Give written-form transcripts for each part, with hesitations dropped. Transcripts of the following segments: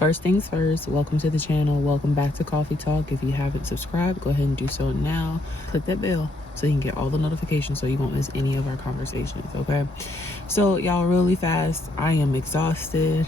First things first, welcome to the channel. Welcome back to Coffee Talk. If you haven't subscribed, go ahead and do so now. Click that bell so you can get all the notifications so you won't miss any of our conversations, okay? So, y'all, really fast, I am exhausted.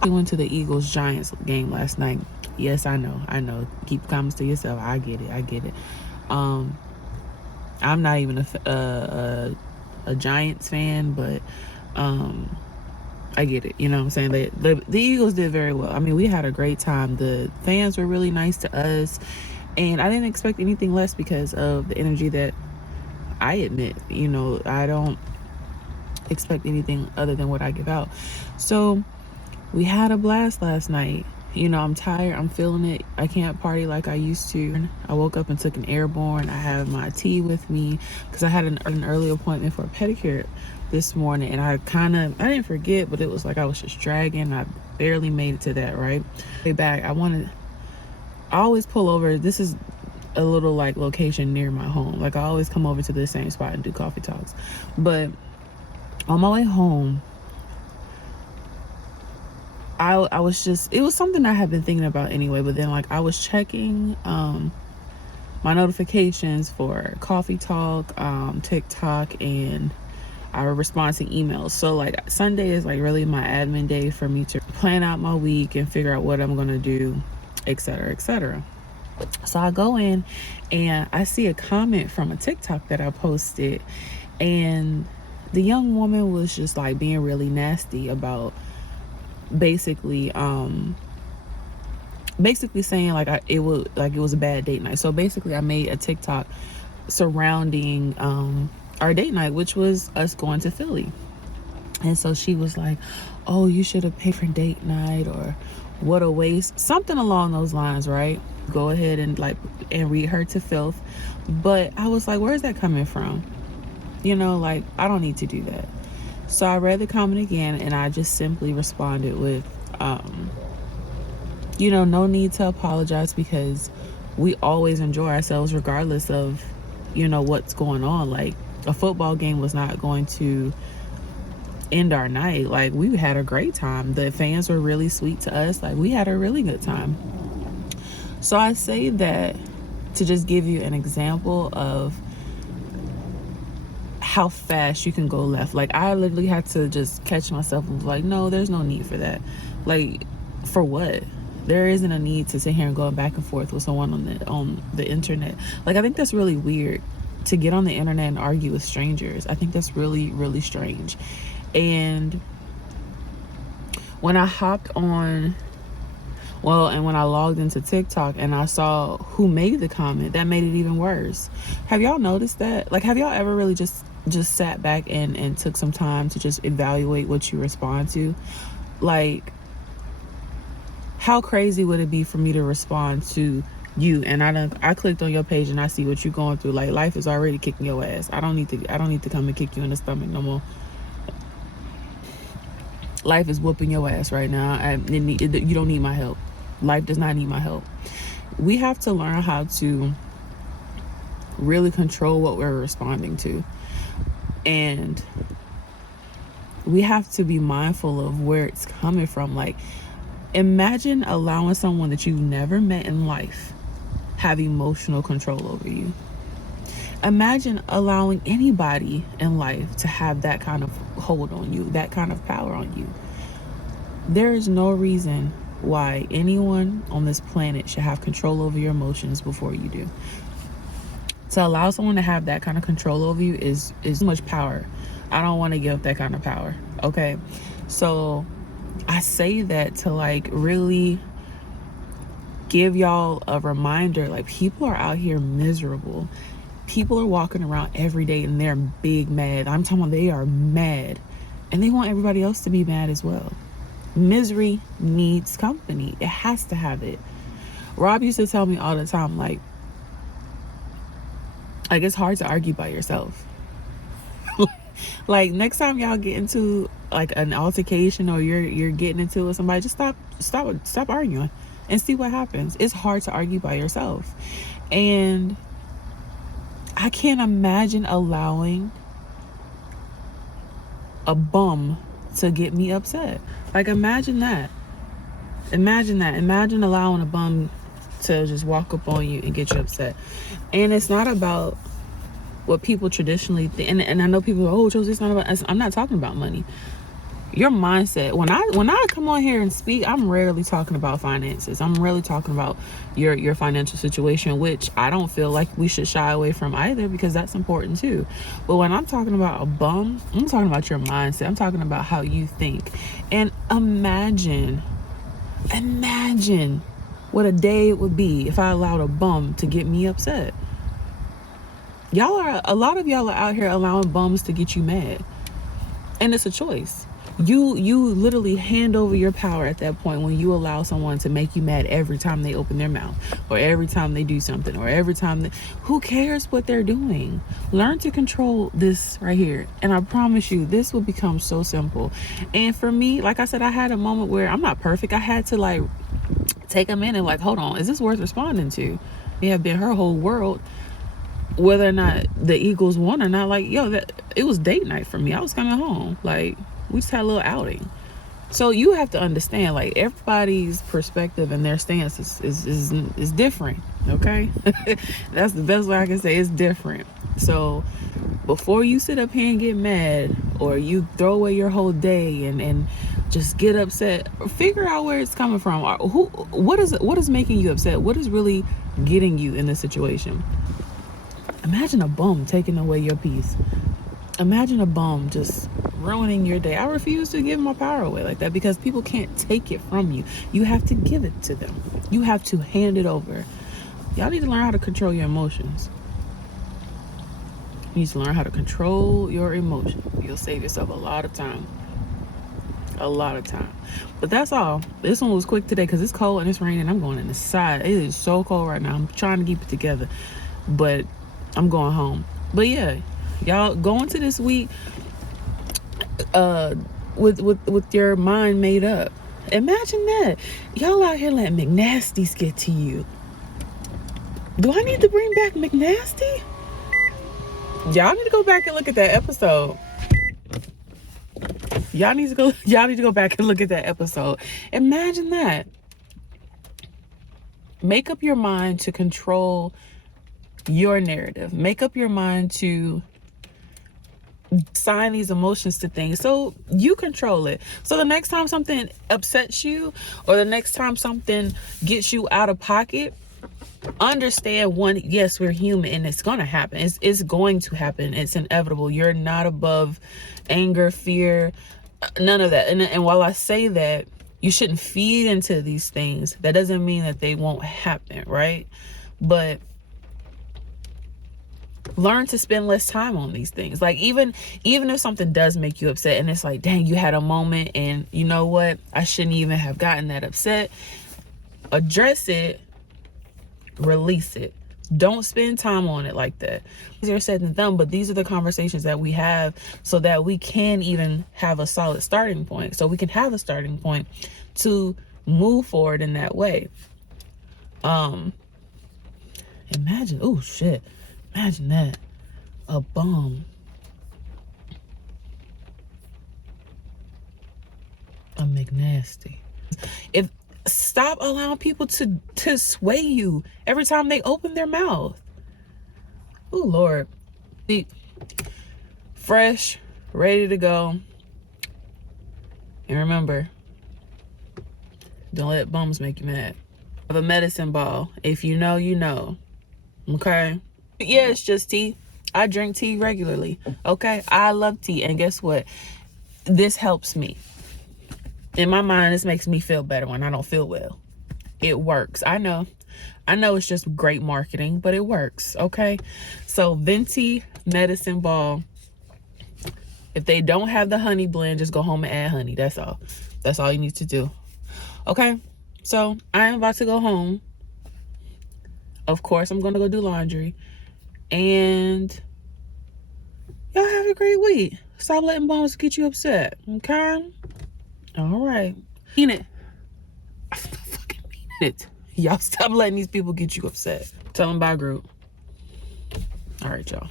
I went to the Eagles-Giants game last night. Yes, I know. Keep comments to yourself. I get it. I'm not even a Giants fan, but I get it. You know what I'm saying? The Eagles did very well. I mean, we had a great time. The fans were really nice to us, and I didn't expect anything less because of the energy that I admit. You know, I don't expect anything other than what I give out. So we had a blast last night. You know, I'm tired. I'm feeling it. I can't party like I used to. I woke up and took an airborne. I have my tea with me because I had an early appointment for a pedicure this morning, and I didn't forget, but it was like I was just dragging. I barely made it to that, right? Way back, I always pull over. This is a little like location near my home. Like I always come over to the same spot and do coffee talks. But on my way home, I was just, it was something I had been thinking about anyway, but then like I was checking my notifications for Coffee Talk, TikTok, and I respond to emails. So like Sunday is like really my admin day for me to plan out my week and figure out what I'm gonna do, etc. So I go in and I see a comment from a TikTok that I posted, and the young woman was just like being really nasty about basically saying like it was a bad date night. So basically I made a TikTok surrounding our date night, which was us going to Philly. And so she was like, oh, you should have paid for date night, or what a waste, something along those lines, right? Go ahead and read her to filth. But I was like, where's that coming from? You know, like I don't need to do that. So I read the comment again, and I just simply responded with, no need to apologize, because we always enjoy ourselves regardless of, what's going on. Like a football game was not going to end our night. Like we had a great time. The fans were really sweet to us. Like we had a really good time. So I say that to just give you an example of how fast you can go left. Like I literally had to just catch myself and was like, no, there's no need for that. Like, for what? There isn't a need to sit here and go back and forth with someone on the internet. Like I think that's really weird, to get on the internet and argue with strangers. I think that's really, really strange. And when I hopped on, and when I logged into TikTok and I saw who made the comment, that made it even worse. Have y'all noticed that? Like, have y'all ever really just sat back and took some time to just evaluate what you respond to? Like, how crazy would it be for me to respond to you, and I clicked on your page and I see what you're going through? Like, life is already kicking your ass. I don't need to come and kick you in the stomach no more. Life is whooping your ass right now. You don't need my help. Life does not need my help. We have to learn how to really control what we're responding to. And we have to be mindful of where it's coming from. Like, imagine allowing someone that you've never met in life have emotional control over you. Imagine allowing anybody in life to have that kind of hold on you, that kind of power on you. There is no reason why anyone on this planet should have control over your emotions before you do. To allow someone to have that kind of control over you is too much power. I don't want to give up that kind of power. Okay. So I say that to like really give y'all a reminder. Like, people are out here miserable. People are walking around every day and they're big mad. I'm talking about they are mad, and they want everybody else to be mad as well. Misery needs company. It has to have it. Rob used to tell me all the time, like it's hard to argue by yourself. Like, next time y'all get into like an altercation, or you're getting into it with somebody, just stop arguing and see what happens. It's hard to argue by yourself. And I can't imagine allowing a bum to get me upset. Like, imagine that. Imagine that. Imagine allowing a bum to just walk up on you and get you upset. And it's not about what people traditionally think. And I know people are, oh, Chelsae, it's not about, I'm not talking about money. Your mindset. When I come on here and speak, I'm rarely talking about finances. I'm rarely talking about your financial situation, which I don't feel like we should shy away from either, because that's important too. But when I'm talking about a bum, I'm talking about your mindset. I'm talking about how you think. And imagine what a day it would be if I allowed a bum to get me upset. A lot of y'all are out here allowing bums to get you mad. And it's a choice. You literally hand over your power at that point when you allow someone to make you mad every time they open their mouth, or every time they do something, or every time who cares what they're doing? Learn to control this right here, and I promise you this will become so simple. And for me, like I said, I had a moment where I'm not perfect. I had to like take a minute, like, hold on, is this worth responding to? It have been her whole world, whether or not the Eagles won or not. Like, yo, it was date night for me. I was coming home, like, we just had a little outing. So you have to understand, like, everybody's perspective and their stance is different, okay? That's the best way I can say. It's different. So before you sit up here and get mad, or you throw away your whole day and just get upset, figure out where it's coming from. What is making you upset? What is really getting you in this situation? Imagine a bum taking away your peace. Imagine a bum just ruining your day. I refuse to give my power away like that, because people can't take it from you. You have to give it to them. You have to hand it over. Y'all need to learn how to control your emotions. You need to learn how to control your emotions. You'll save yourself a lot of time. A lot of time. But that's all. This one was quick today because it's cold and it's raining. I'm going inside. It is so cold right now. I'm trying to keep it together, but I'm going home. But yeah, y'all go into this week with your mind made up. Imagine that. Y'all out here letting McNasties get to you. Do I need to bring back McNasty? Y'all need to go back and look at that episode. Y'all need to go back and look at that episode. Imagine that. Make up your mind to control your narrative. Make up your mind to assign these emotions to things so you control it. So the next time something upsets you, or the next time something gets you out of pocket, understand, one, yes, we're human and it's gonna happen. It's going to happen. It's inevitable. You're not above anger, fear, none of that. And while I say that you shouldn't feed into these things, that doesn't mean that they won't happen, right? But learn to spend less time on these things. Like, even if something does make you upset and it's like, dang, you had a moment and you know what, I shouldn't even have gotten that upset, address it, release it. Don't spend time on it like that. Easier said than done, but these are the conversations that we have so that we can even have a solid starting point. So we can have a starting point to move forward in that way. Imagine, oh shit, imagine that. A bum. A McNasty. Stop allowing people to sway you every time they open their mouth. Oh Lord. Fresh, ready to go. And remember, don't let bums make you mad. Have a medicine ball. If you know, you know. Okay? Yeah, it's just tea. I drink tea regularly. Okay? I love tea. And guess what? This helps me. In my mind, this makes me feel better when I don't feel well. It works. I know it's just great marketing, but it works. Okay? So venti medicine ball. If they don't have the honey blend, just go home and add honey. That's all. That's all you need to do. Okay? So I am about to go home. Of course, I'm going to go do laundry. And y'all have a great week. Stop letting bums get you upset. Okay? All right. Mean it. I fucking mean it. Y'all stop letting these people get you upset. Tell them bye, group. All right, y'all.